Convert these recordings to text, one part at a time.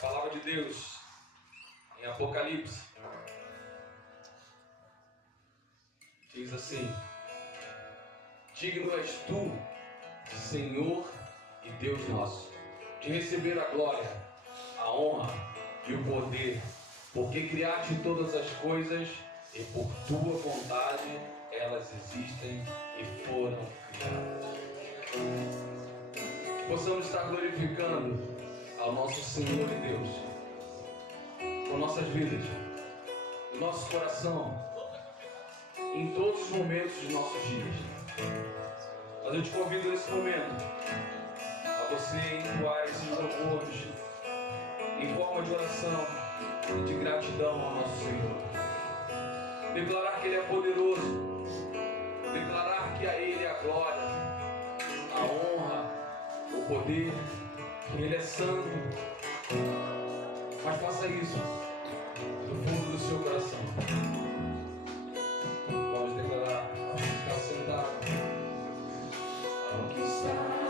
Palavra de Deus em Apocalipse diz assim: digno és tu, Senhor e Deus nosso, de receber a glória, a honra e o poder, porque criaste todas as coisas e por tua vontade elas existem e foram criadas. Que possamos estar glorificando ao nosso Senhor e Deus com nossas vidas, no nosso coração, em todos os momentos dos nossos dias. Mas eu te convido nesse momento a você entoar esses louvores em forma de oração e de gratidão ao nosso Senhor. Declarar que Ele é poderoso, declarar que a Ele é a glória, a honra, o poder, que Ele é santo. Mas faça isso do fundo do seu coração. Vamos declarar, vamos ficar sentado. Ao que está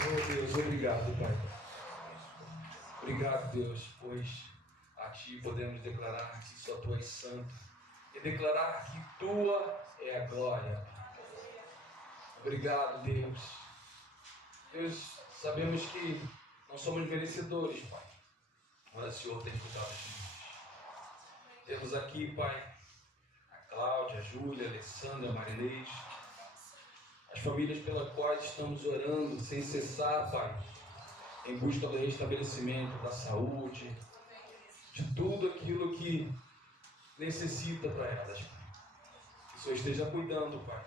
Oh Deus, obrigado, Pai. Obrigado, Deus, pois a Ti podemos declarar que só Tu és santo e declarar que Tua é a glória. Obrigado, Deus. Deus, sabemos que não somos merecedores, Pai, mas o Senhor tem cuidado de nós. Temos aqui, Pai, a Cláudia, a Júlia, a Alessandra, a Marinês, as famílias pelas quais estamos orando sem cessar, Pai, em busca do restabelecimento da saúde, de tudo aquilo que necessita para elas. Que o Senhor esteja cuidando, Pai.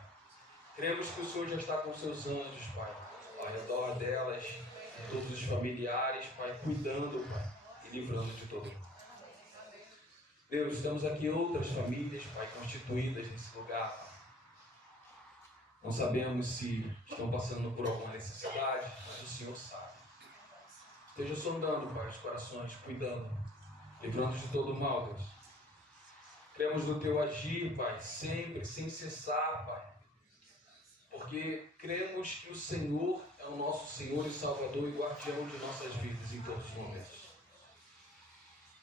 Cremos que o Senhor já está com seus anjos, Pai, ao redor delas, de todos os familiares, Pai, cuidando, Pai, e livrando de todo mundo. Deus, estamos aqui outras famílias, Pai, constituídas nesse lugar, Pai. Não sabemos se estão passando por alguma necessidade, mas o Senhor sabe. Esteja sondando, Pai, os corações, cuidando, livrando de todo mal, Deus. Cremos no Teu agir, Pai, sempre, sem cessar, Pai. Porque cremos que o Senhor é o nosso Senhor e Salvador e guardião de nossas vidas em todos os momentos.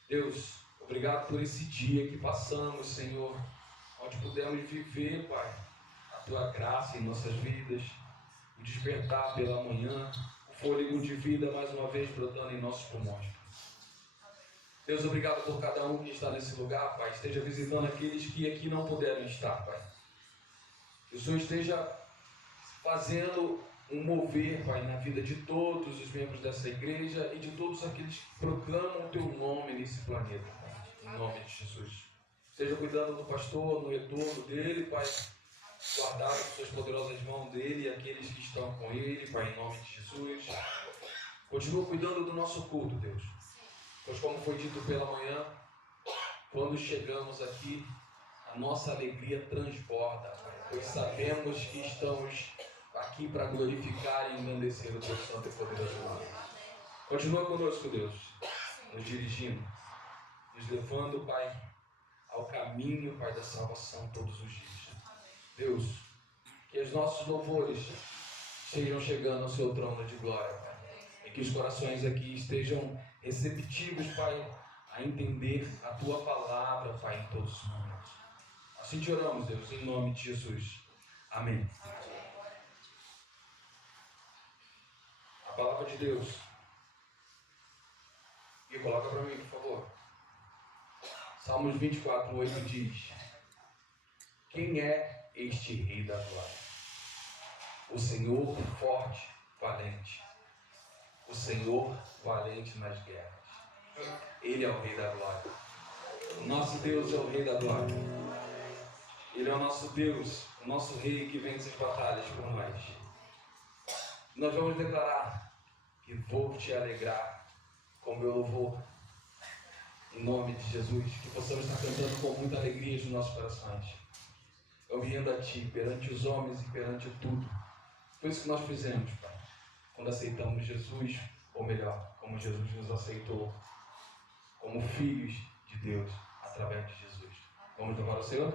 Deus, obrigado por esse dia que passamos, Senhor, onde pudemos viver, Pai, a Tua graça em nossas vidas, o despertar pela manhã, o fôlego de vida mais uma vez brotando em nossos pulmões. Deus, obrigado por cada um que está nesse lugar, Pai. Esteja visitando aqueles que aqui não puderam estar, Pai. Que o Senhor esteja fazendo um mover, Pai, na vida de todos os membros dessa igreja e de todos aqueles que proclamam o Teu nome nesse planeta, Pai. Em nome de Jesus. Esteja cuidando do pastor, no retorno dele, Pai. Guardar as suas poderosas mãos dele e aqueles que estão com ele, Pai, em nome de Jesus. Continua cuidando do nosso culto, Deus. Pois como foi dito pela manhã, quando chegamos aqui, a nossa alegria transborda, Pai, pois sabemos que estamos aqui para glorificar e engrandecer o Teu santo e poderoso nome. Continua conosco, Deus, nos dirigindo, nos levando, Pai, ao caminho, Pai, da salvação todos os dias. Deus, que os nossos louvores estejam chegando ao Seu trono de glória, Pai, e que os corações aqui estejam receptivos, Pai, a entender a Tua palavra, Pai, em todos os momentos. Assim te oramos, Deus, em nome de Jesus. Amém. A palavra de Deus. E coloca para mim, por favor. Salmos 24, 8 diz: quem é este Rei da Glória? O Senhor forte, valente. O Senhor valente nas guerras. Ele é o Rei da Glória. O nosso Deus é o Rei da Glória. Ele é o nosso Deus, o nosso Rei que vence as batalhas por nós. Nós vamos declarar que vou te alegrar com meu louvor. Em nome de Jesus, que possamos estar cantando com muita alegria nos nossos corações. Ouvindo a Ti, perante os homens e perante tudo. Foi isso que nós fizemos, Pai, quando aceitamos Jesus, ou melhor, como Jesus nos aceitou, como filhos de Deus, através de Jesus. Vamos louvar o Senhor?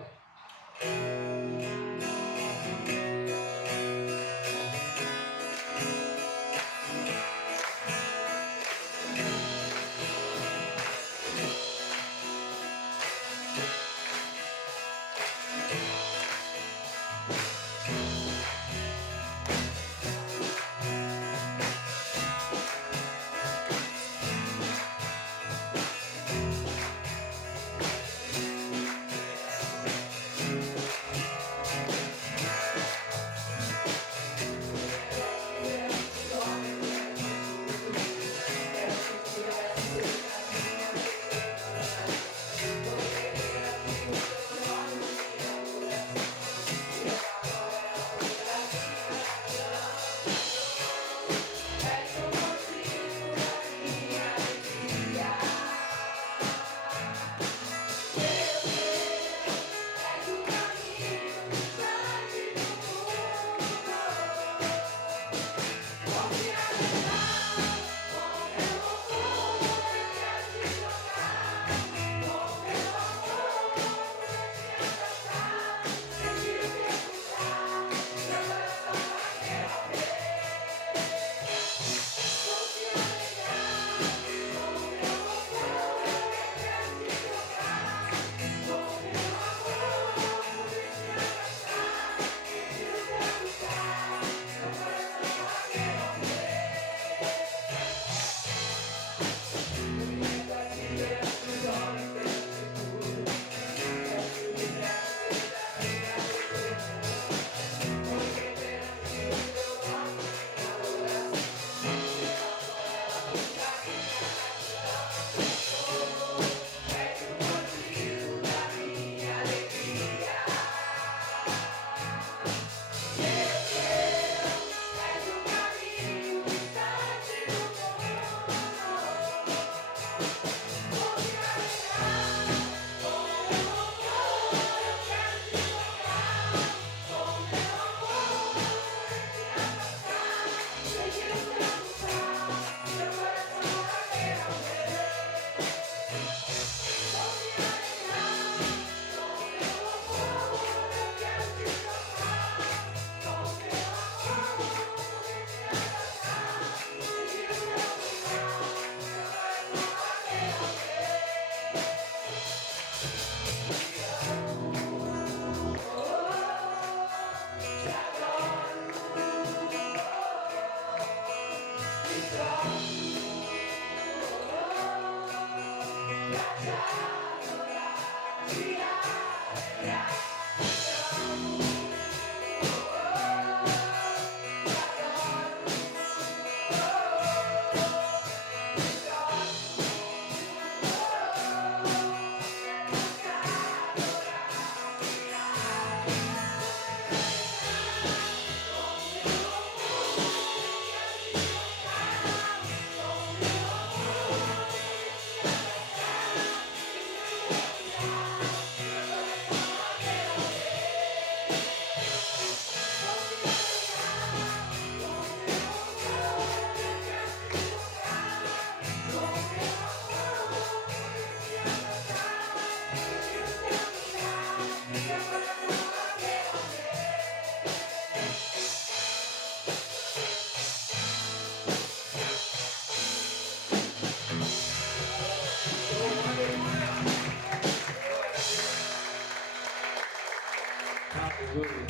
Aleluia.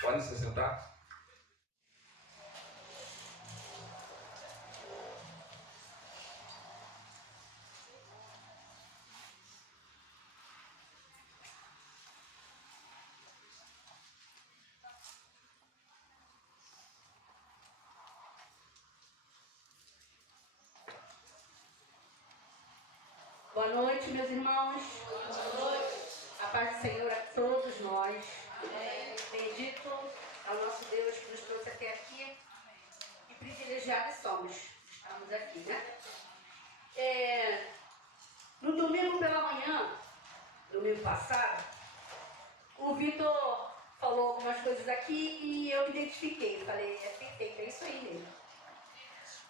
Pode se sentar. Boa noite, meus irmãos. Boa noite. A paz do Senhor a todos nós. Amém. Bendito é o nosso Deus que nos trouxe até aqui. E privilegiados somos. Estamos aqui, né? No domingo pela manhã, domingo passado, o Vitor falou algumas coisas aqui e eu me identifiquei. Falei, é perfeito, é isso aí mesmo.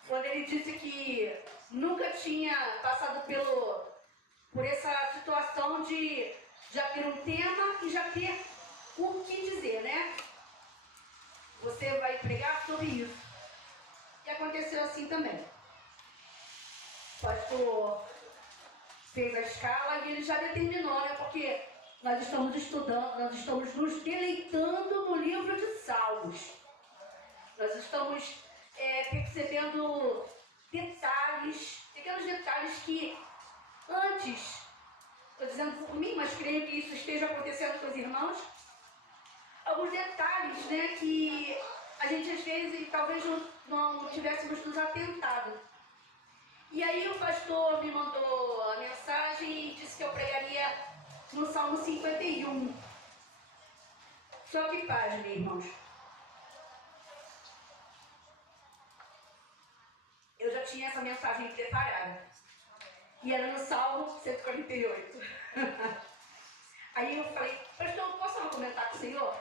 Quando ele disse que nunca tinha passado por essa situação de já ter um tema e já ter o que dizer, né? Você vai pregar sobre isso. E aconteceu assim também. O pastor fez a escala e ele já determinou, né? Porque nós estamos estudando, nós estamos nos deleitando no livro de Salmos. Nós estamos percebendo detalhes, pequenos detalhes que antes, estou dizendo por mim, mas creio que isso esteja acontecendo com os irmãos, alguns detalhes, né, que a gente às vezes talvez não tivéssemos nos atentado. E aí o pastor me mandou a mensagem e disse que eu pregaria no Salmo 51. Só que página, irmãos. Eu já tinha essa mensagem preparada. E era no Salmo 148. Aí eu falei, pastor, posso argumentar com o senhor?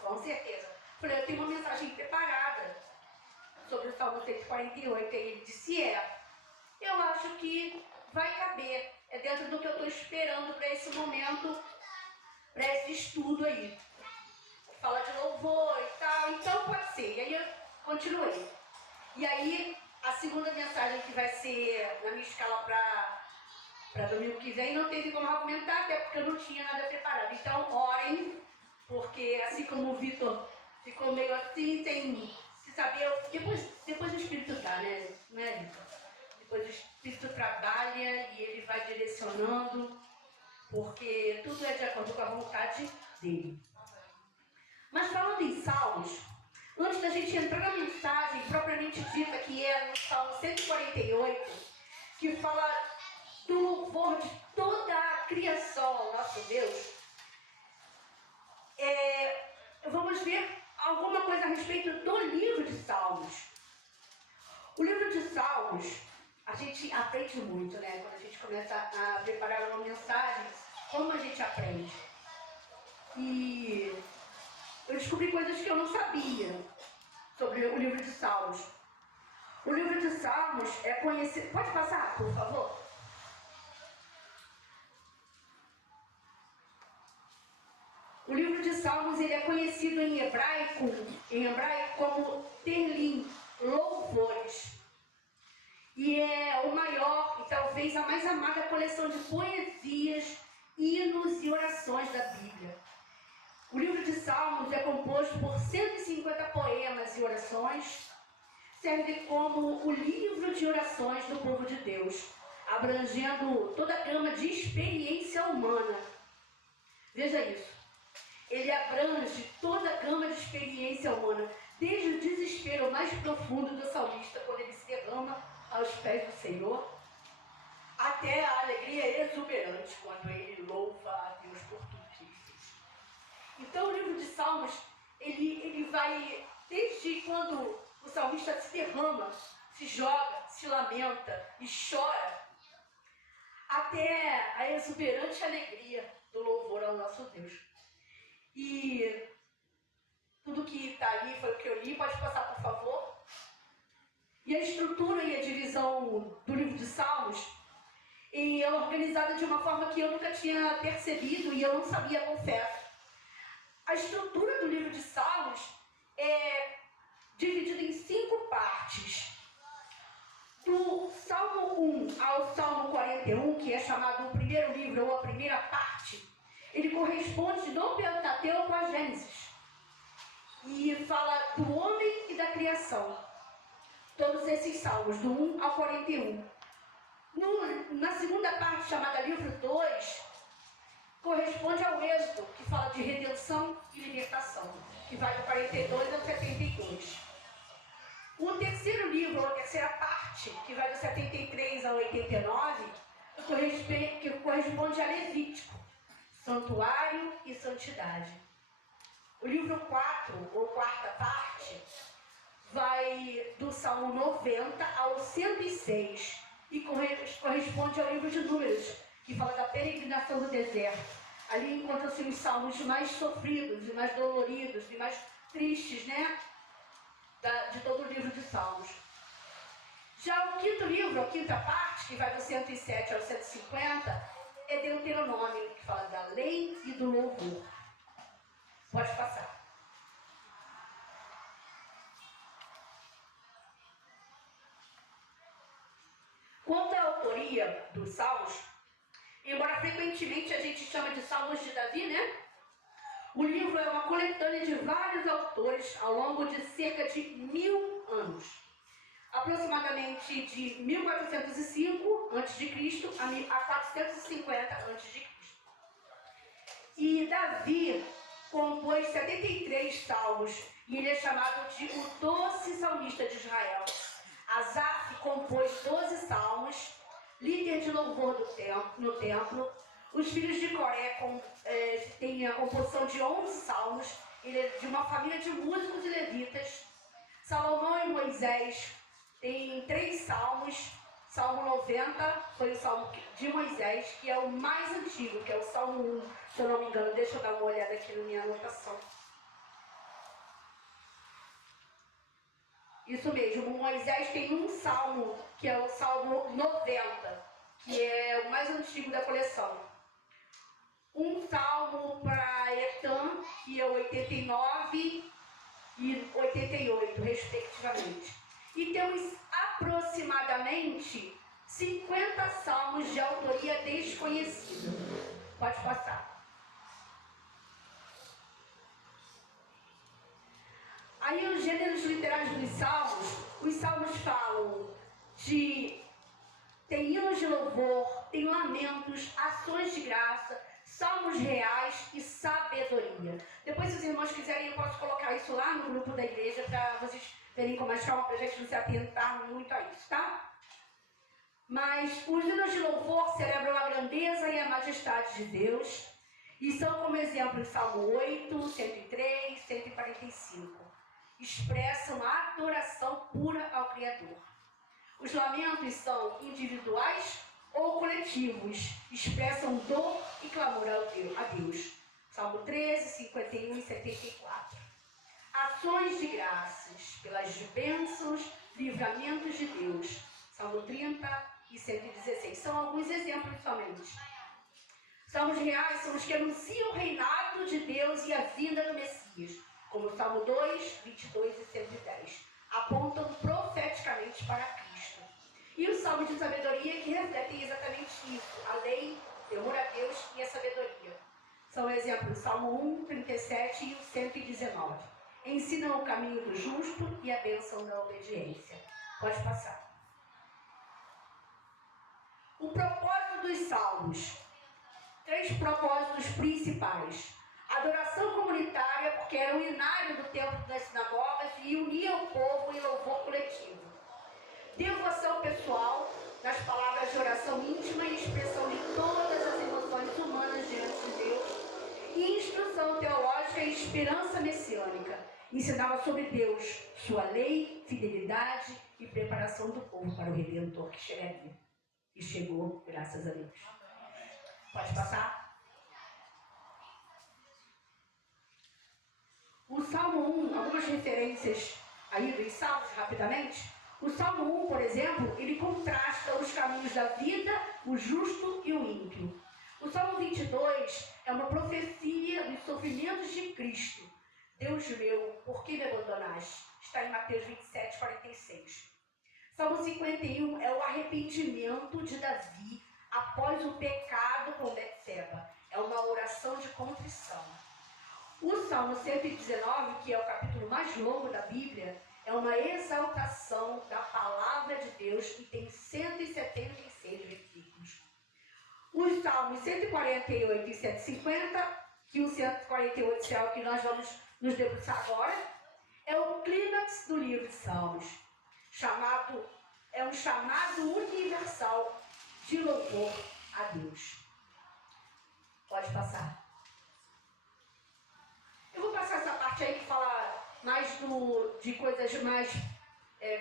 Com certeza. Falei, eu tenho uma mensagem preparada sobre o Salmo 148. Aí ele disse, eu acho que vai caber. É dentro do que eu estou esperando para esse momento, para esse estudo aí. Fala de louvor e tal, então pode ser. E aí eu continuei. E aí, a segunda mensagem que vai ser na minha escala para domingo que vem, não teve como argumentar, até porque eu não tinha nada preparado. Então, orem, porque assim como o Vitor ficou meio assim, sem se saber, depois o Espírito dá, né? Não é, Vitor? Depois o Espírito trabalha e ele vai direcionando, porque tudo é de acordo com a vontade dele. Mas falando em Salmos, antes da gente entrar na mensagem propriamente dita, que é no Salmo 148, que fala do louvor de toda a criação ao nosso Deus, vamos ver alguma coisa a respeito do livro de Salmos. O livro de Salmos, a gente aprende muito, né? Quando a gente começa a preparar uma mensagem, como a gente aprende. E eu descobri coisas que eu não sabia sobre o livro de Salmos. O livro de Salmos é conhecido... Pode passar, por favor? O livro de Salmos ele é conhecido em hebraico como Tehillim, louvores. E é o maior e talvez a mais amada coleção de poesias, hinos e orações da Bíblia. O livro de Salmos é composto por 150 poemas e orações. Serve como o livro de orações do povo de Deus, abrangendo toda a gama de experiência humana. Veja isso. Ele abrange toda a gama de experiência humana, desde o desespero mais profundo do salmista, quando ele se derrama aos pés do Senhor, até a alegria exuberante, quando ele louva a Deus por tudo que ele fez. Então o livro de Salmos, ele vai, desde quando o salmista se derrama, se joga, se lamenta e chora, até a exuberante alegria do louvor ao nosso Deus. E tudo que está ali foi o que eu li, pode passar por favor. E a estrutura e a divisão do livro de Salmos é organizada de uma forma que eu nunca tinha percebido e eu não sabia, confesso. A estrutura do livro de Salmos é dividida em 5 partes. Do Salmo 1 ao Salmo 41, que é chamado o primeiro livro ou a primeira parte, ele corresponde não e fala do homem e da criação. Todos esses salmos, do 1 ao 41. Na segunda parte, chamada livro 2, corresponde ao Êxodo, que fala de redenção e libertação, que vai do 42 ao 72. O terceiro livro, a terceira parte, que vai do 73 ao 89, que corresponde a Levítico, santuário e santidade. O livro 4, ou quarta parte, vai do Salmo 90 ao 106 e corresponde ao livro de Números, que fala da peregrinação do deserto. Ali encontram-se os salmos mais sofridos e mais doloridos e mais tristes, né? De todo o livro de Salmos. Já o quinto livro, a quinta parte, que vai do 107 ao 150, é Deuteronômio, que fala da lei e do louvor. Pode passar. Quanto à autoria dos Salmos, embora frequentemente a gente chama de Salmos de Davi, né? O livro é uma coletânea de vários autores ao longo de cerca de 1000 anos. Aproximadamente de 1405 a.C. a 450 a.C. E Davi compôs 73 salmos e ele é chamado de o doce salmista de Israel. Asaf compôs 12 salmos, líder de louvor no templo. Os filhos de Coré têm a composição de 11 salmos, ele é de uma família de músicos e levitas. Salomão e Moisés têm 3 salmos. Salmo 90 foi o salmo de Moisés, que é o mais antigo, que é o Salmo 1, se eu não me engano. Deixa eu dar uma olhada aqui na minha anotação. Isso mesmo, Moisés tem um salmo, que é o Salmo 90, que é o mais antigo da coleção. Um salmo para Etan, que é o 89 e 88, respectivamente. E temos aproximadamente 50 salmos de autoria desconhecida. Pode passar. Aí os gêneros literários dos salmos, os salmos falam de... tem hinos de louvor, tem lamentos, ações de graça, salmos reais e sabedoria. Depois, se os irmãos quiserem, eu posso colocar isso lá no grupo da igreja para vocês verem com mais calma, para a gente não se atentar muito a isso, tá? Mas os hinos de louvor celebram a grandeza e a majestade de Deus e são como exemplo Salmo 8, 103, 145. Expressam a adoração pura ao Criador. Os lamentos são individuais ou coletivos, expressam dor e clamor a Deus. Salmo 13, 51 e 74. Ações de graças pelas bênçãos, livramentos de Deus. Salmo 30 e 116. São alguns exemplos somente. Salmos reais são os que anunciam o reinado de Deus e a vinda do Messias, como o Salmo 2, 22 e 110. Apontam profeticamente para Cristo. E o Salmo de sabedoria, que refletem exatamente isso: a lei, o temor a Deus e a sabedoria. São exemplos: Salmo 1, 37 e o 119. Ensinam o caminho do justo e a bênção da obediência. Pode passar. O propósito dos salmos. 3 propósitos principais. Adoração comunitária, porque era o inário do templo das sinagogas e unia o povo em louvor coletivo. Devoção pessoal, nas palavras de oração íntima e expressão de todas as emoções humanas diante de Deus. E instrução teológica e esperança messiânica. Ensinava sobre Deus, sua lei, fidelidade e preparação do povo para o Redentor que chegaria. E chegou, graças a Deus. Pode passar? O Salmo 1, algumas referências aí dos Salmos, rapidamente. O Salmo 1, por exemplo, ele contrasta os caminhos da vida, o justo e o ímpio. O Salmo 22 é uma profecia dos sofrimentos de Cristo. Deus meu, por que me abandonaste? Está em Mateus 27, 46. Salmo 51 é o arrependimento de Davi após o pecado com Betseba. É uma oração de contrição. O Salmo 119, que é o capítulo mais longo da Bíblia, é uma exaltação da palavra de Deus e tem 176 versículos. Os Salmos 148 e 150, que o 148 é o que nós vamos nos debruçar agora, é o clímax do livro de Salmos, é um chamado universal de louvor a Deus. Pode passar. Eu vou passar essa parte aí que fala mais de coisas mais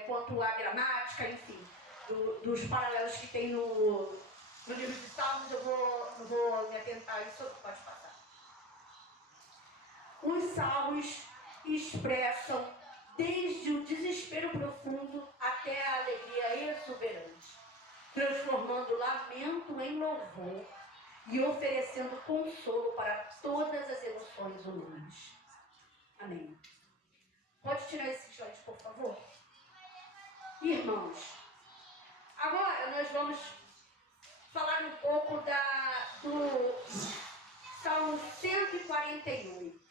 quanto à gramática, enfim, dos paralelos que tem no livro de Salmos. Eu não vou me atentar a isso, pode passar. Os Salmos expressam desde o desespero profundo até a alegria exuberante, transformando lamento em louvor e oferecendo consolo para todas as emoções humanas. Amém. Pode tirar esse slide, por favor? Irmãos, agora nós vamos falar um pouco do Salmo 148.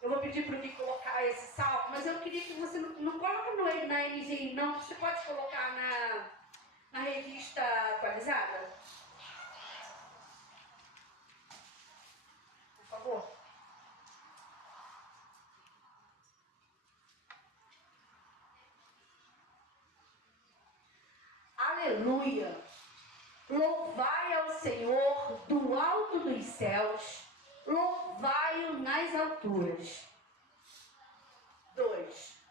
Eu vou pedir para o Nico colocar esse salmo, mas eu queria que você não coloque na NVI, não. Você pode colocar na revista atualizada? Por favor. Aleluia! Louvai ao Senhor do alto dos céus, louvai-o nas alturas. 2.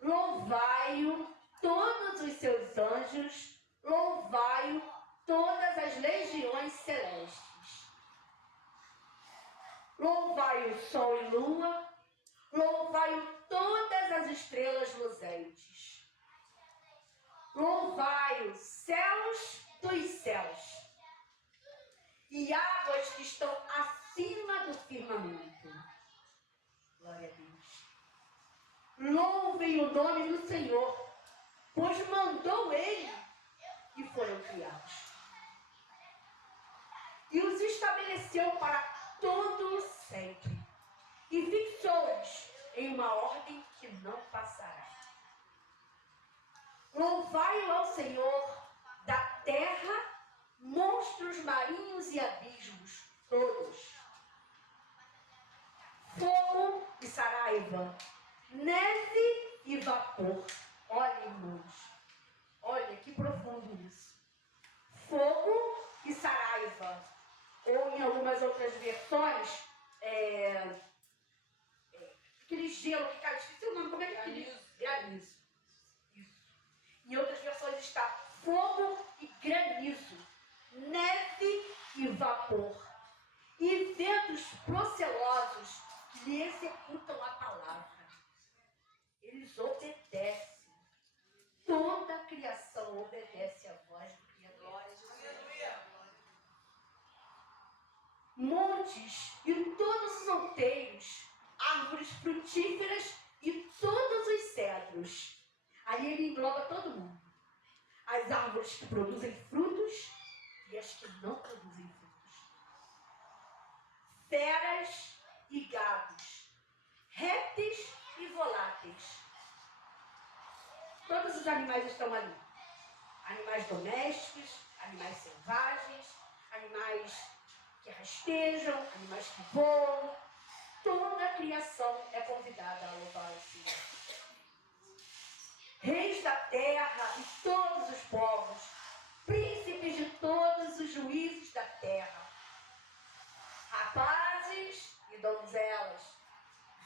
Louvai-o todos os seus anjos, louvai-o todas as legiões celestes. Louvai o sol e lua, louvai-o todas as estrelas luzentes. Louvai os céus dos céus e águas que estão acima do firmamento. Glória a Deus. Louvem o nome do Senhor, pois mandou Ele e foram criados. E os estabeleceu para todo sempre e fixou-os em uma ordem que não passará. Louvai-o ao Senhor da terra, monstros marinhos e abismos, todos. Fogo e saraiva, neve e vapor. Olha, irmãos, olha que profundo isso. Fogo e saraiva, ou em algumas outras versões, aquele gelo que cai, esqueci o nome, como é que é aquele? Granizo. Isso. Em outras versões está fogo e granizo, neve e vapor, e ventos procelosos que lhe executam a palavra. Eles obedecem. Toda a criação obedece à voz do Criador. Montes e todos os outeiros, árvores frutíferas e todos os cedros. Ali ele engloba todo mundo. As árvores que produzem frutos e as que não produzem frutos. Feras e gados, répteis e voláteis. Todos os animais estão ali. Animais domésticos, animais selvagens, animais que rastejam, animais que voam. Toda a criação é convidada a louvar o Senhor. Reis da terra e todos os povos, príncipes de todos os juízes da terra, rapazes e donzelas,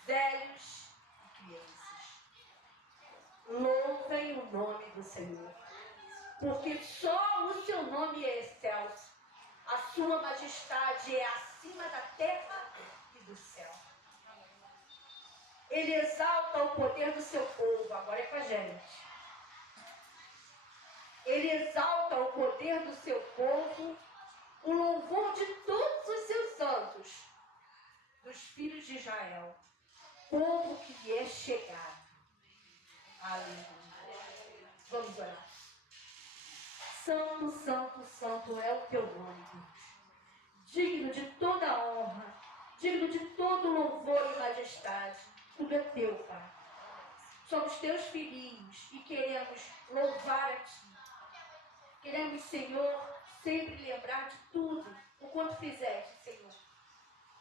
velhos e crianças. Louvem o nome do Senhor, porque só o seu nome é excelso. A sua majestade é acima da terra e do céu. Ele exalta o poder do seu povo. Agora é com a gente. Ele exalta o poder do seu povo, o louvor de todos os seus santos, dos filhos de Israel, povo que lhe é chegado. Aleluia. Vamos orar. Santo, santo, santo santo é o teu nome, Deus. Digno de toda honra, digno de todo louvor e majestade. Tudo é teu, Pai. Somos teus filhinhos e queremos louvar a Ti. Queremos, Senhor, sempre lembrar de tudo o quanto fizeste, Senhor.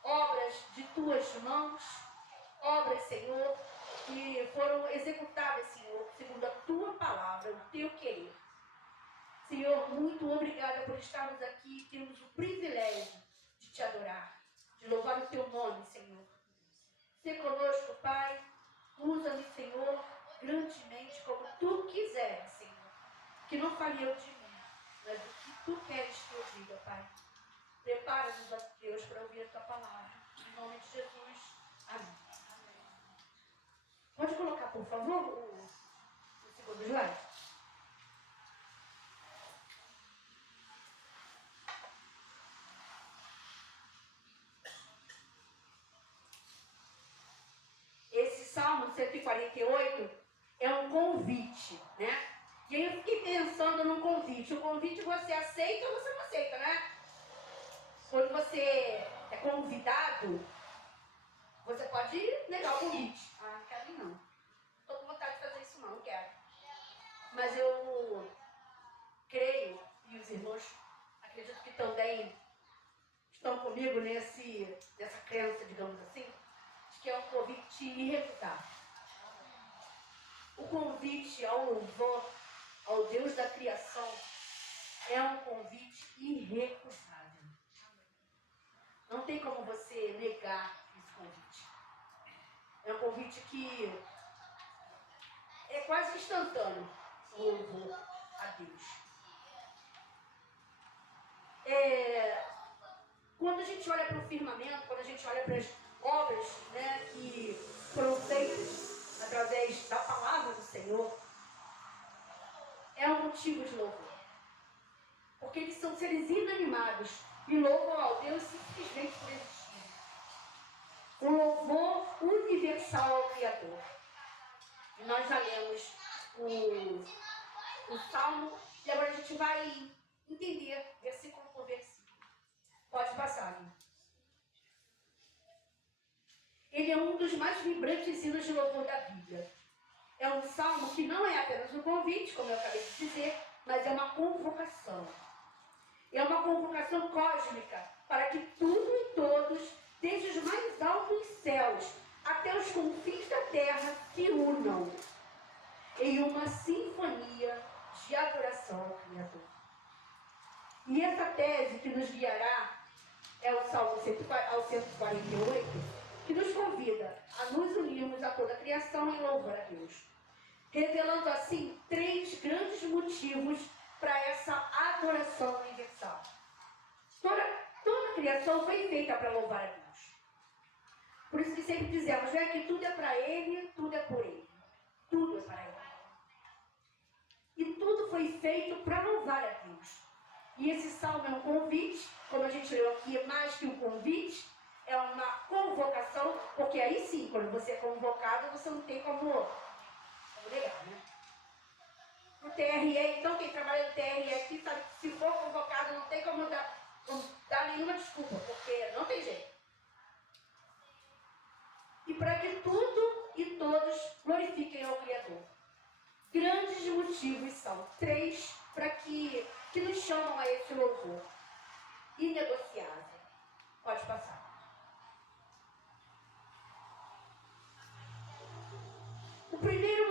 Obras de Tuas mãos, obras, Senhor, que foram executadas, Senhor, segundo a Tua palavra, o Teu querer. Senhor, muito obrigada por estarmos aqui e termos o privilégio de Te adorar, de louvar o Teu nome, Senhor. Sê conosco, Pai. Usa-me, Senhor, grandemente como Tu quiseres, Senhor. Que não fale eu de mim, mas o que Tu queres que eu diga, Pai. Prepara-nos, ó Deus, para ouvir a Tua palavra. Em nome de Jesus. Amém. Pode colocar, por favor, o segundo slide? Esse Salmo 148 é um convite, né? E aí eu fiquei pensando num convite. O convite você aceita ou você não aceita, né? Quando você é convidado, você pode negar o convite. Ah, não quero ir não. Estou com vontade de fazer isso não quero. Mas eu creio, e os irmãos acredito que também estão comigo nessa crença, digamos assim, de que é um convite irrefutável. O convite ao louvor, ao Deus da criação, é um convite irrecusável. Não tem como você negar esse convite. É um convite que é quase instantâneo, o louvor a Deus. Quando a gente olha para o firmamento, quando a gente olha para as obras, né, que foram feitas através da palavra do Senhor, é um motivo de louvor. Porque eles são seres inanimados e louvam ao Deus simplesmente por existir. O louvor universal ao Criador. E nós já lemos o Salmo e agora a gente vai entender versículo por versículo. Pode passar, né? Ele é um dos mais vibrantes hinos de louvor da Bíblia. É um salmo que não é apenas um convite, como eu acabei de dizer, mas é uma convocação. É uma convocação cósmica para que tudo e todos, desde os mais altos céus até os confins da terra, se unam em uma sinfonia de adoração ao Criador. E essa tese que nos guiará é o Salmo 148, que nos convida a nos unirmos a toda a criação em louvor a Deus, revelando assim 3 grandes motivos para essa adoração universal. Toda a criação foi feita para louvar a Deus. Por isso que sempre dizemos, né, que tudo é para Ele, tudo é por Ele. Tudo é para Ele. E tudo foi feito para louvar a Deus. E esse salmo é um convite, como a gente leu aqui, mais que um convite, é uma convocação, porque aí sim, quando você é convocado, você não tem como negar, né? No TRE, então, quem trabalha no TRE aqui sabe que se for convocado, não tem como dar nenhuma desculpa, porque não tem jeito. E para que tudo e todos glorifiquem ao Criador. Grandes motivos são 3 para que nos chamam a esse louvor. Inegociável. Pode passar. O primeiro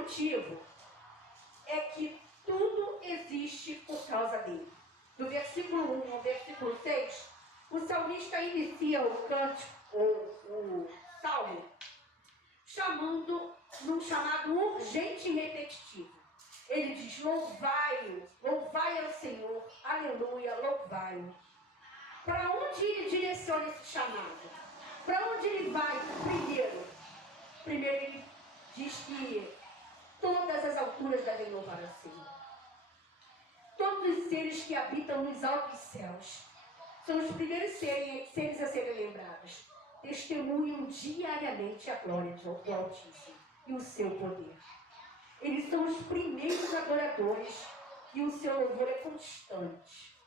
motivo é que tudo existe por causa dele. Do versículo 1 ao versículo 6, o salmista inicia o cântico, o salmo, num chamado urgente e repetitivo. Ele diz, louvai-o, louvai ao Senhor, aleluia, louvai-o. Para onde ele direciona esse chamado? Para onde ele vai primeiro? Primeiro ele diz que todas as alturas devem louvar ao Senhor. Todos os seres que habitam nos altos céus são os primeiros seres a serem lembrados. Testemunham diariamente a glória do Altíssimo e o seu poder. Eles são os primeiros adoradores e o seu louvor é constante.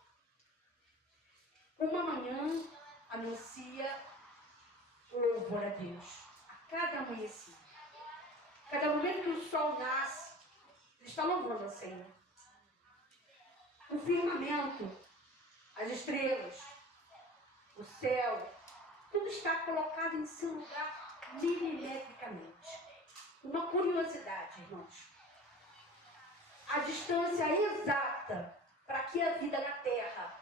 Uma manhã anuncia o louvor a Deus. A cada amanhecer. Cada momento que o sol nasce, ele está louvando ao Senhor. O firmamento, as estrelas, o céu, tudo está colocado em seu lugar milimetricamente. Uma curiosidade, irmãos. A distância exata para que a vida na Terra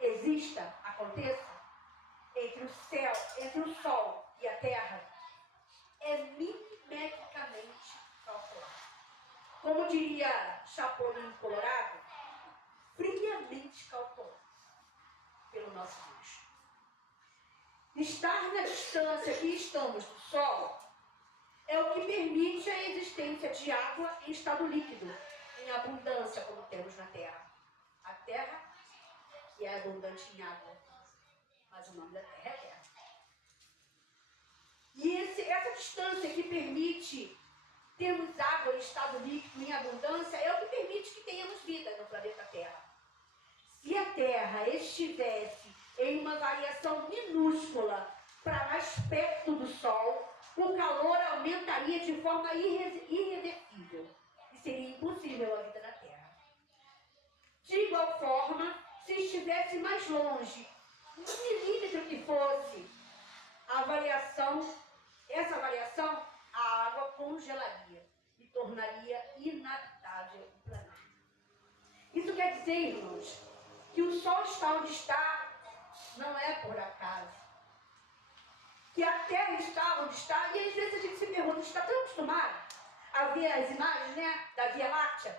exista, aconteça, entre o céu, entre o Sol e a Terra, é milimetricamente calculada. Como diria Chapolin Colorado, friamente calculado pelo nosso Deus. Estar na distância que estamos do Sol é o que permite a existência de água em estado líquido, em abundância, como temos na Terra. A Terra que é abundante em água, mas o nome da Terra é Terra. E essa distância que permite termos água em estado líquido em abundância é o que permite que tenhamos vida no planeta Terra. Se a Terra estivesse em uma variação minúscula para mais perto do Sol, o calor aumentaria de forma irreversível e seria impossível a vida na Terra. De igual forma, se estivesse mais longe, um milímetro que fosse, essa variação, a água congelaria e tornaria inabitável o planeta. Isso quer dizer, irmãos, que o Sol está onde está não é por acaso. Que a Terra está onde está, e às vezes a gente se pergunta, está tão acostumado a ver as imagens, né, da Via Láctea?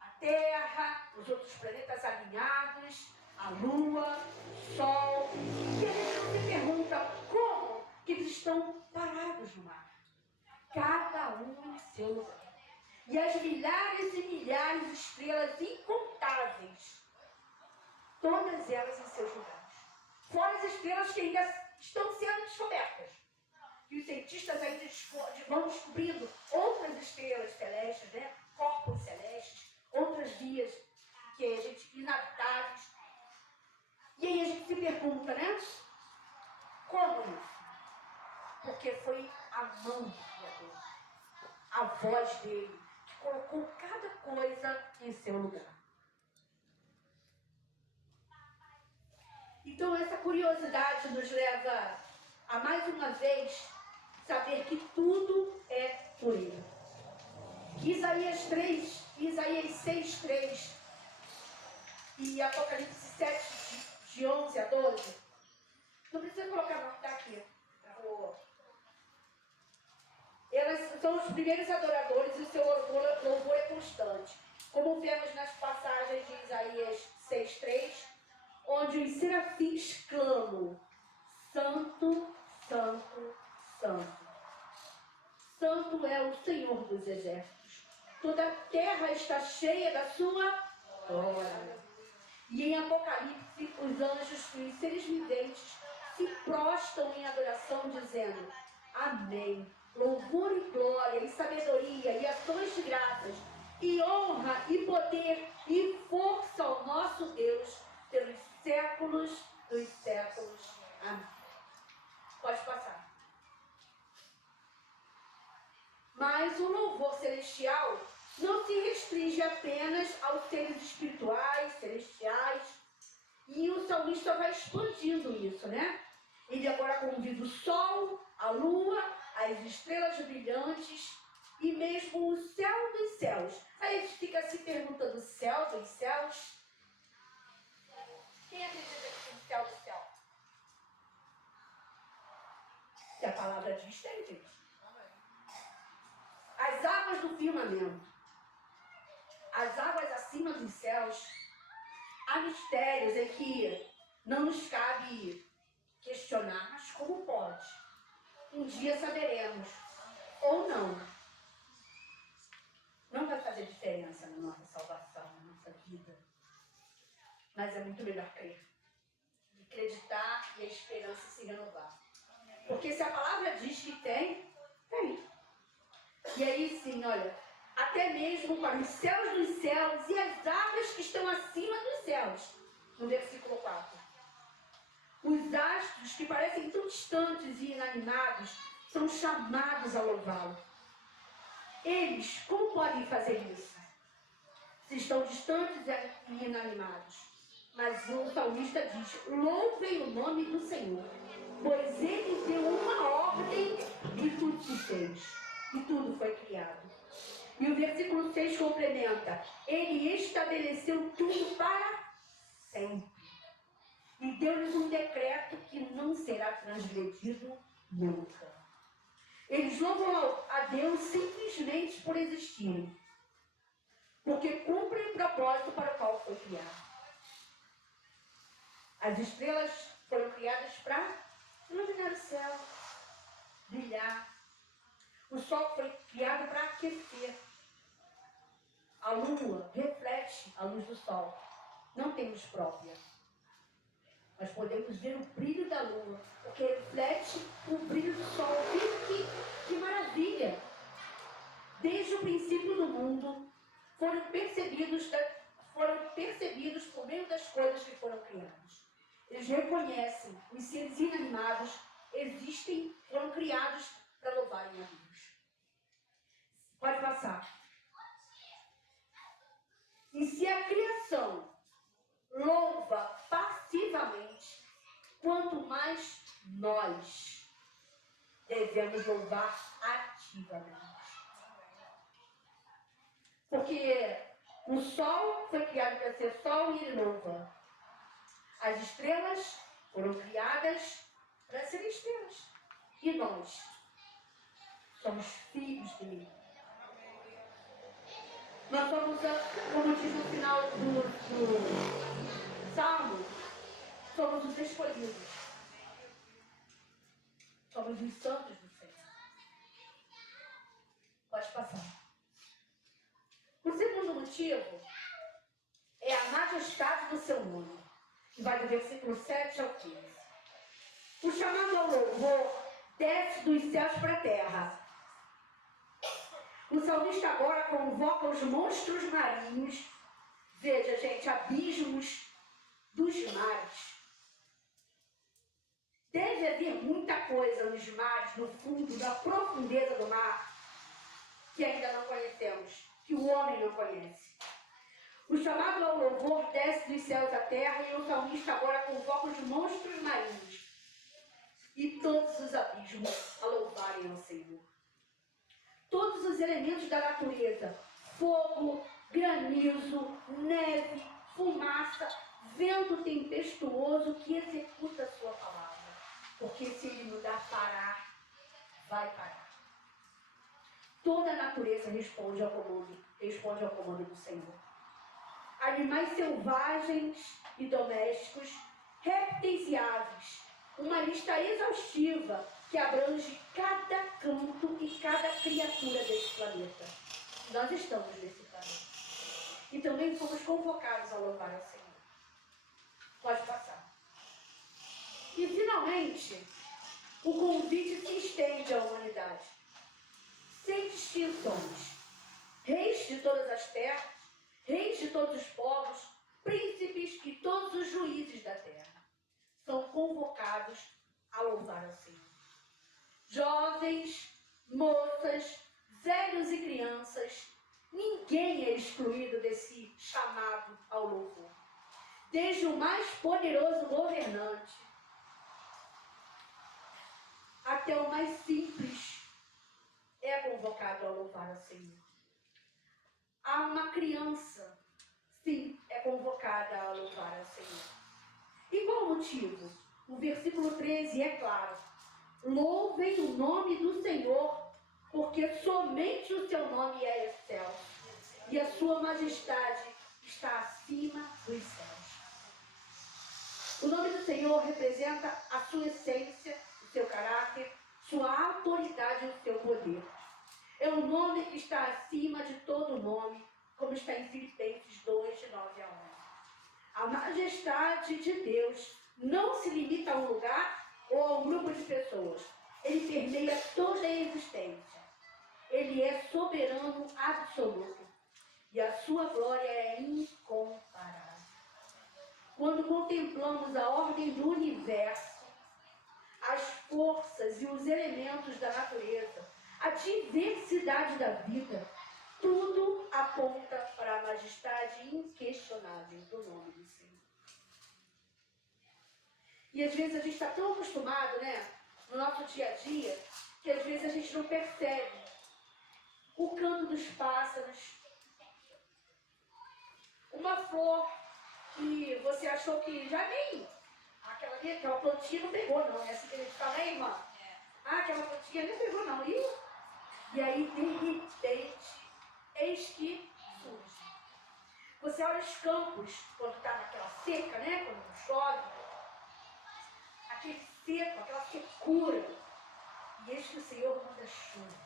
A Terra, os outros planetas alinhados, a Lua, o Sol, e a gente se pergunta como que eles estão parados no mar. Cada um em seu lugar. E as milhares e milhares de estrelas incontáveis, todas elas em seus lugares. Fora as estrelas que ainda estão sendo descobertas. E os cientistas ainda vão descobrindo outras estrelas celestes, né? Corpos celestes, outras vias que a gente inabitáveis. E aí a gente se pergunta, né? Como isso? Porque foi a mão de Deus, a voz dele, que colocou cada coisa em seu lugar. Então essa curiosidade nos leva a mais uma vez saber que tudo é por ele. Isaías 6:3 e Apocalipse 7, de 11 a 12. Não precisa colocar não, tá aqui. Elas são os primeiros adoradores e o seu louvor é constante. Como vemos nas passagens de Isaías 6:3, onde os serafins clamam: Santo, Santo, Santo. Santo é o Senhor dos exércitos. Toda a terra está cheia da sua glória. E em Apocalipse, os anjos e os seres viventes se prostam em adoração, dizendo: Amém. Louvor e glória, e sabedoria, e ações de graças, e honra, e poder, e força ao nosso Deus, pelos séculos dos séculos. Amém. Pode passar. Mas o louvor celestial não se restringe apenas aos seres espirituais, celestiais, e o salmista vai expandindo isso, né? Ele agora convida o sol, a lua, as estrelas brilhantes e mesmo o céu dos céus. Aí a gente fica se perguntando: céu dos céus? Quem acredita que tem céu do céu? Se a palavra diz, tem, gente. As águas do firmamento, as águas acima dos céus, há mistérios em que não nos cabe questionar, mas como pode? Um dia saberemos, ou não. Não vai fazer diferença na nossa salvação, na nossa vida. Mas é muito melhor crer. Acreditar e a esperança se renovar. Porque se a palavra diz que tem, tem. E aí sim, olha, até mesmo para os céus dos céus e as águas que estão acima dos céus. No versículo 4. Os astros que parecem tão distantes e inanimados são chamados a louvá-lo. Eles, como podem fazer isso? Se estão distantes e inanimados. Mas o salmista diz: louvem o nome do Senhor, pois ele deu uma ordem e tudo se fez, e tudo foi criado. E o versículo 6 complementa: ele estabeleceu tudo para sempre. E deu-lhes um decreto que não será transgredido nunca. Eles louvam a Deus simplesmente por existirem, porque cumprem o propósito para o qual foi criado. As estrelas foram criadas para iluminar o céu, brilhar. O sol foi criado para aquecer. A lua reflete a luz do sol. Não tem luz própria. Nós podemos ver o brilho da lua, porque reflete o brilho do sol. Veja que maravilha! Desde o princípio do mundo, foram percebidos por meio das coisas que foram criadas. Eles reconhecem os seres inanimados existem, foram criados para louvarem a Deus. Pode passar. E se a criação louva passivamente, quanto mais nós devemos louvar ativamente. Porque o sol foi criado para ser sol e ele louva. As estrelas foram criadas para serem estrelas. E nós somos filhos de Deus. Nós somos, como diz no final do Salmo, somos os escolhidos. Somos os santos do Senhor. Pode passar. O segundo motivo é a majestade do seu nome. Que vai do versículo 7 ao 15. O chamado ao louvor desce dos céus para a terra. O salmista agora convoca os monstros marinhos. Veja, gente, abismos dos mares. Deve haver muita coisa nos mares, no fundo, na profundeza do mar, que ainda não conhecemos, que o homem não conhece. O chamado ao louvor desce dos céus à terra e o salmista agora convoca os monstros marinhos e todos os abismos a louvarem ao Senhor. Todos os elementos da natureza, fogo, granizo, neve, fumaça, vento tempestuoso que executa a sua palavra. Porque se ele mudar parar, vai parar. Toda a natureza responde ao comando do Senhor. Animais selvagens e domésticos, répteis e aves, uma lista exaustiva que abrange cada canto e cada criatura deste planeta. Nós estamos nesse planeta. E também fomos convocados a louvar ao Senhor. Pode passar. E finalmente, o convite se estende à humanidade. Sem distinções. Reis de todas as terras, reis de todos os povos, príncipes e todos os juízes da terra são convocados a louvar ao Senhor. Jovens, moças, velhos e crianças, ninguém é excluído desse chamado ao louvor. Desde o mais poderoso governante até o mais simples é convocado a louvar ao Senhor. Há uma criança, sim, é convocada a louvar ao Senhor. E qual o motivo? O versículo 13 é claro. Louvem o nome do Senhor, porque somente o seu nome é excelso, e a sua majestade está acima dos céus. O nome do Senhor representa a sua essência, o seu caráter, sua autoridade e o seu poder. É um nome que está acima de todo nome, como está em Filipenses 2, de 9 a 11. A majestade de Deus não se limita a um lugar ou a um grupo de pessoas. Ele permeia toda a existência. Ele é soberano absoluto e a sua glória é incomparável. Quando contemplamos a ordem do universo, as forças e os elementos da natureza, a diversidade da vida, tudo aponta para a majestade inquestionável do nome do Senhor. E às vezes a gente está tão acostumado, né, no nosso dia a dia, que às vezes a gente não percebe o canto dos pássaros, uma flor que você achou que já nem, aquela plantinha não pegou não, é assim que a gente fala, hein, irmã? Ah, aquela plantinha não pegou não. E aí, de repente, eis que surge. Você olha os campos, quando está naquela seca, né, quando não chove, aquele seco, aquela secura, e eis que o Senhor manda chuva.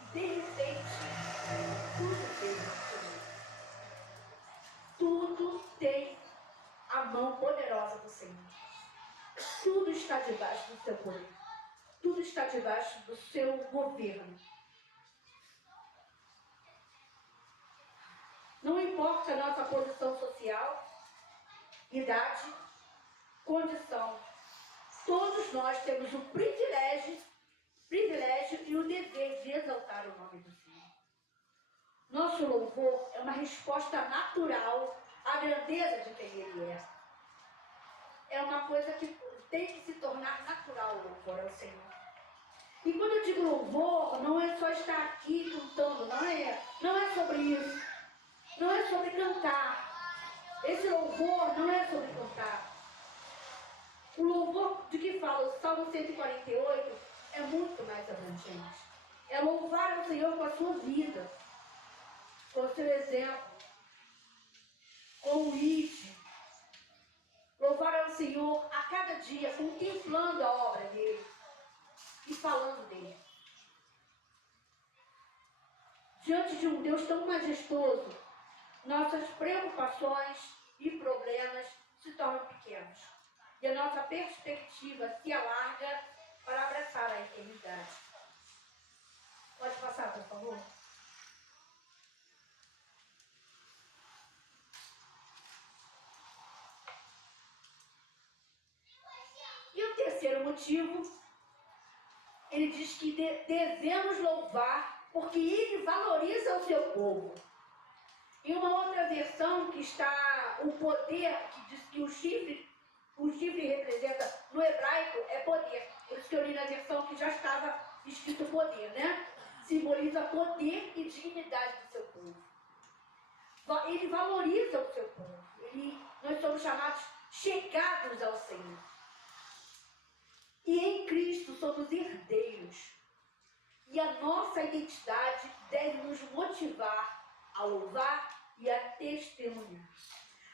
E de repente, tudo tem tudo tem a mão poderosa do Senhor. Tudo está debaixo do seu poder. Tudo está debaixo do seu governo. Não importa a nossa posição social, idade, condição. Todos nós temos o privilégio e o dever de exaltar o nome do Senhor. Nosso louvor é uma resposta natural à grandeza de quem Ele é. É uma coisa que tem que se tornar natural o louvor ao Senhor. E quando eu digo louvor, não é só estar aqui cantando, não é sobre isso. Não é sobre cantar. Esse louvor não é sobre cantar. O louvor de que fala o Salmo 148 é muito mais abrangente. É louvar ao Senhor com a sua vida, com o seu exemplo, com o ide. Louvar ao Senhor a cada dia, contemplando a obra dele e falando dele. Diante de um Deus tão majestoso, nossas preocupações e problemas se tornam pequenos. E a nossa perspectiva se alarga para abraçar a eternidade. Pode passar, por favor? E o terceiro motivo, ele diz que devemos louvar porque ele valoriza o seu povo. Em uma outra versão que está o poder, que diz que o chifre representa, no hebraico, é poder. Por isso que eu li na versão que já estava escrito poder, né? Simboliza poder e dignidade do seu povo. Ele valoriza o seu povo. Nós somos chamados chegados ao Senhor. E em Cristo somos herdeiros. E a nossa identidade deve nos motivar a louvar e a testemunhar.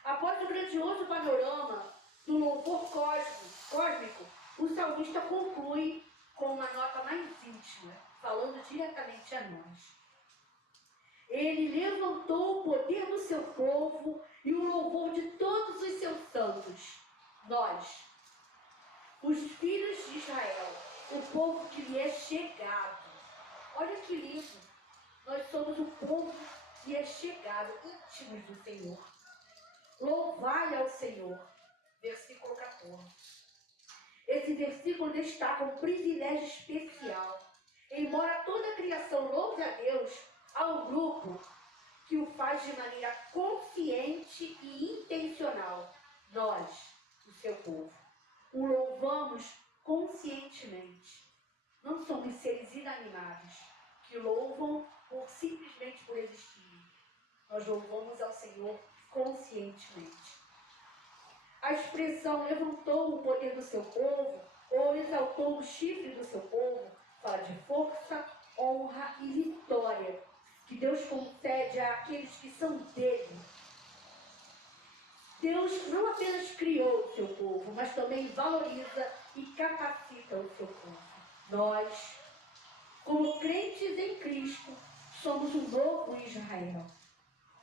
Após o grandioso panorama do louvor cósmico, o salmista conclui com uma nota mais íntima, falando diretamente a nós. Ele levantou o poder do seu povo e o louvor de todos os seus santos. Nós, os filhos de Israel, o povo que lhe é chegado. Olha que lindo. Nós somos o povo que é chegado, íntimos do Senhor. Louvai ao Senhor. Versículo 14. Esse versículo destaca um privilégio especial. Embora toda a criação louve a Deus, há um grupo que o faz de maneira consciente e intencional. Nós, o seu povo, o louvamos conscientemente. Não somos seres inanimados que louvam simplesmente por existir. Nós louvamos ao Senhor conscientemente. A expressão levantou o poder do seu povo ou exaltou o chifre do seu povo fala de força, honra e vitória que Deus concede àqueles que são dele. Deus não apenas criou o seu povo, mas também valoriza e capacita o seu povo. Nós, como crentes em Cristo, somos um novo Israel.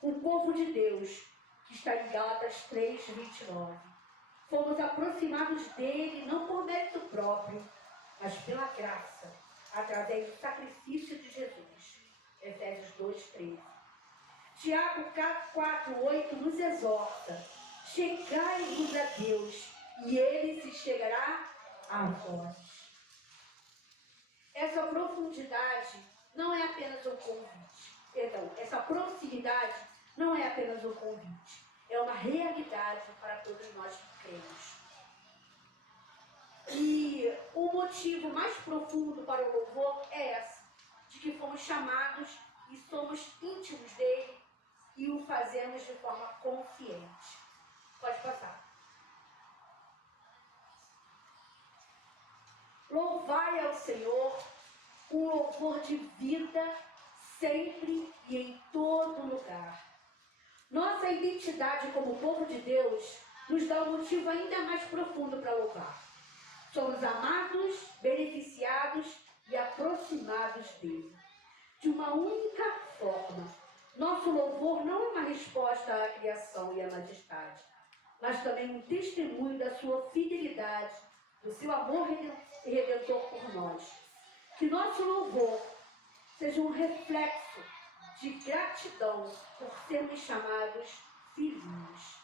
O povo de Deus, que está em Gálatas 3:29. Fomos aproximados dele não por mérito próprio, mas pela graça, através do sacrifício de Jesus. Efésios 2:13. Tiago 4:8 nos exorta: chegai-vos a Deus, e Ele se chegará a vós. Essa profundidade não é apenas um convite. Perdão, essa proximidade não é apenas um convite. É uma realidade para todos nós que cremos. E o motivo mais profundo para o louvor é essa, de que fomos chamados e somos íntimos dele e o fazemos de forma consciente. Pode passar. Louvai ao Senhor com louvor de vida, sempre e em todo lugar. Nossa identidade como povo de Deus nos dá um motivo ainda mais profundo para louvar. Somos amados, beneficiados e aproximados dele. De uma única forma. Nosso louvor não é uma resposta à criação e à majestade, mas também um testemunho da sua fidelidade, do seu amor redentor por nós. Que nosso louvor seja um reflexo de gratidão por sermos chamados filhinhos.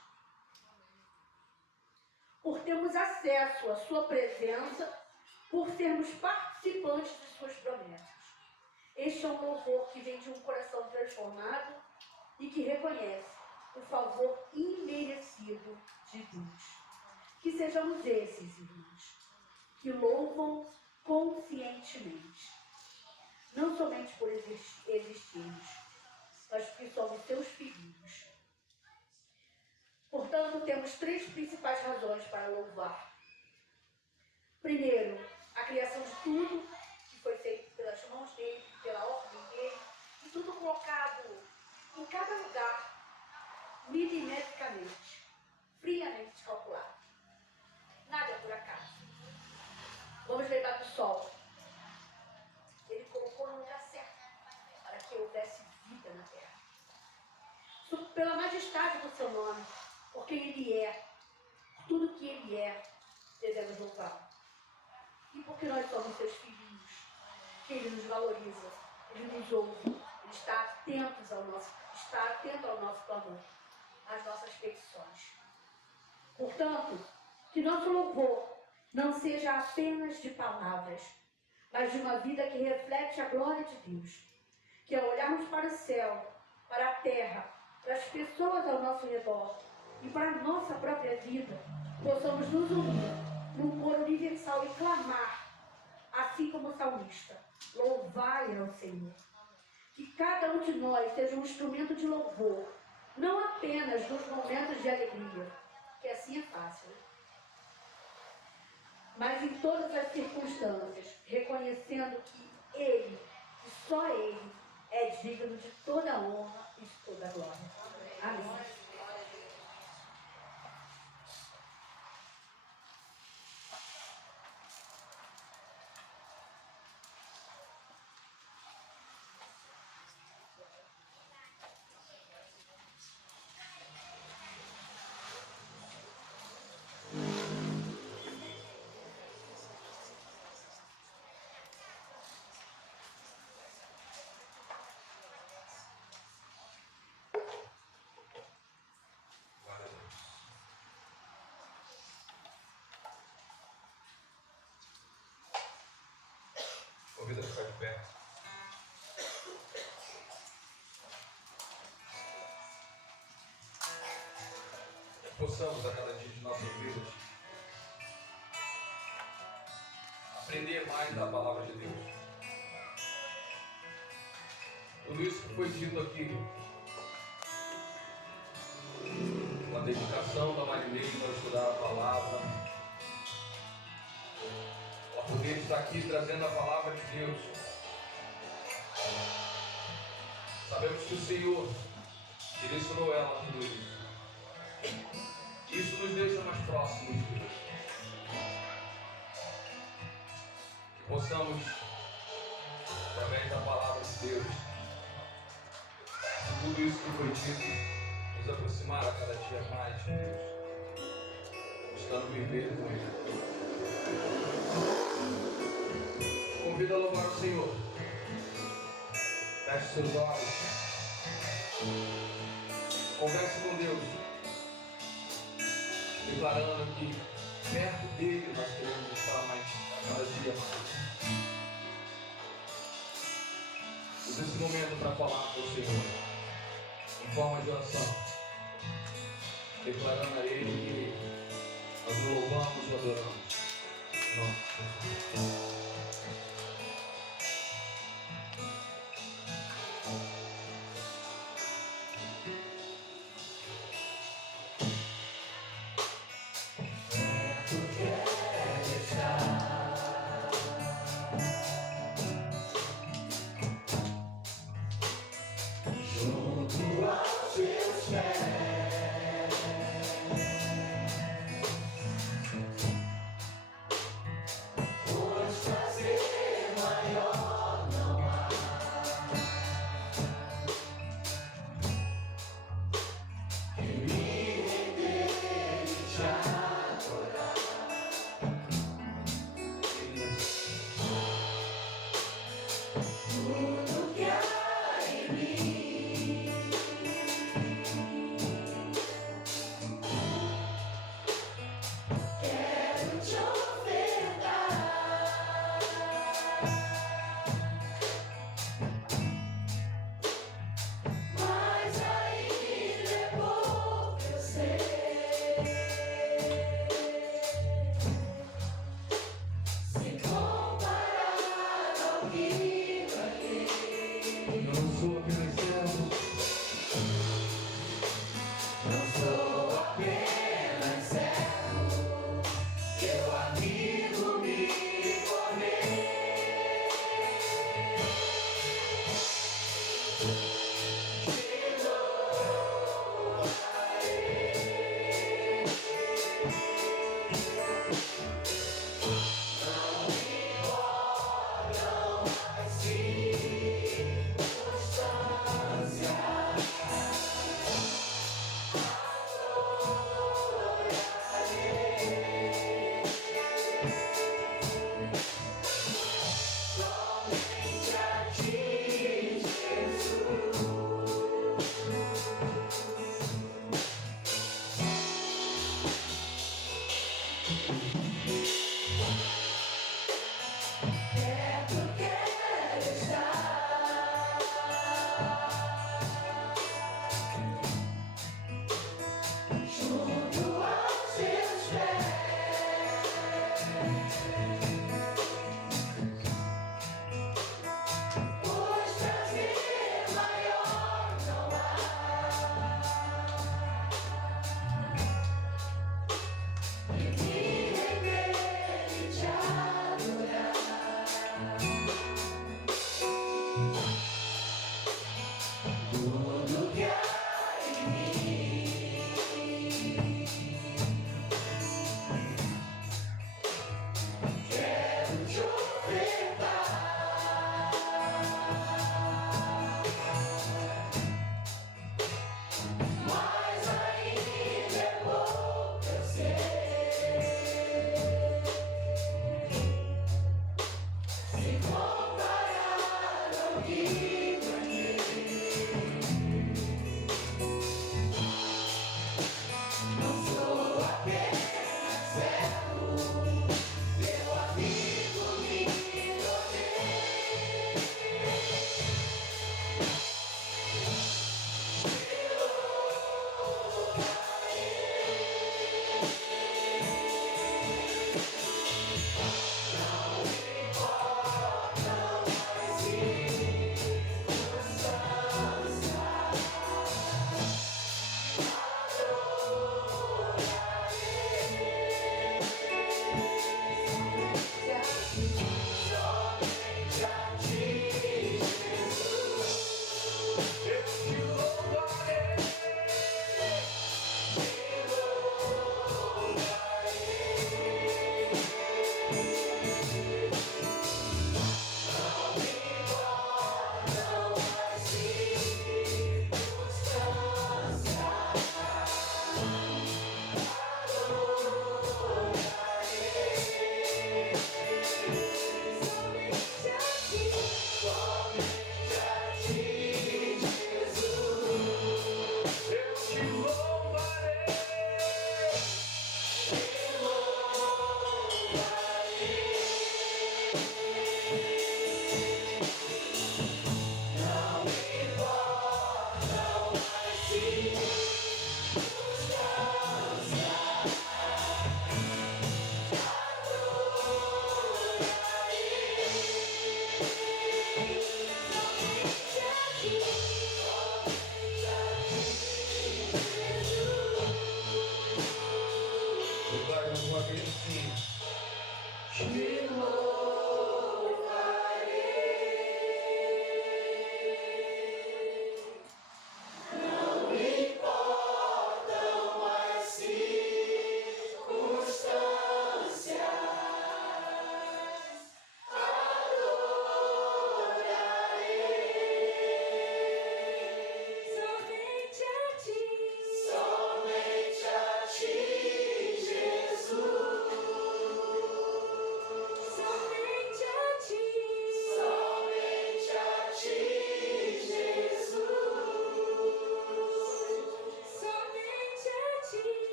Por termos acesso à sua presença, por sermos participantes de suas promessas. Este é um louvor que vem de um coração transformado e que reconhece o favor imerecido de Deus. Que sejamos esses, irmãos, que louvam conscientemente. Não somente por existirmos, mas porque somos seus filhos. Portanto, temos 3 principais razões para louvar. Primeiro, a criação de tudo que foi feito pelas mãos dele, pela ordem dele, e tudo colocado em cada lugar, milimetricamente, friamente calculado. Nada é por acaso. Vamos lembrar do sol. Ele colocou no lugar certo para que houvesse vida na terra. Isso pela majestade do seu nome, porque ele é, tudo que ele é, devemos louvar. E porque nós somos seus filhinhos, que ele nos valoriza, ele nos ouve, ele está atento ao nosso clamor, às nossas petições. Portanto, que nosso louvor não seja apenas de palavras, mas de uma vida que reflete a glória de Deus. Que ao olharmos para o céu, para a terra, para as pessoas ao nosso redor e para a nossa própria vida, possamos nos unir num coro universal e clamar, assim como o salmista: louvai ao Senhor. Que cada um de nós seja um instrumento de louvor, não apenas nos momentos de alegria, que assim é fácil, mas em todas as circunstâncias, reconhecendo que Ele, e só Ele, é digno de toda a honra e de toda a glória. Amém. Convida a ficar de pé. Possamos a cada dia de nossas vidas aprender mais da palavra de Deus. Tudo isso que foi dito aqui, com a dedicação da Marinês para estudar a palavra, para poder estar aqui trazendo a palavra de Deus. Sabemos que o Senhor direcionou ela a tudo isso. Isso nos deixa mais próximos de Deus. Que possamos, através da palavra de Deus, de tudo isso que foi dito, nos aproximar a cada dia mais de Deus, buscando viver com Ele. convido a louvar o Senhor. Feche seus olhos. Converse com Deus. Declarando que perto dele nós queremos estar mais cada dia mais. Use esse momento para falar com o Senhor em forma de oração, declarando a Ele que nós o louvamos e adoramos. Nossa.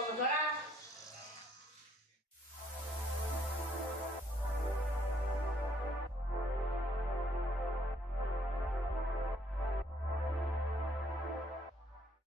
Vamos orar?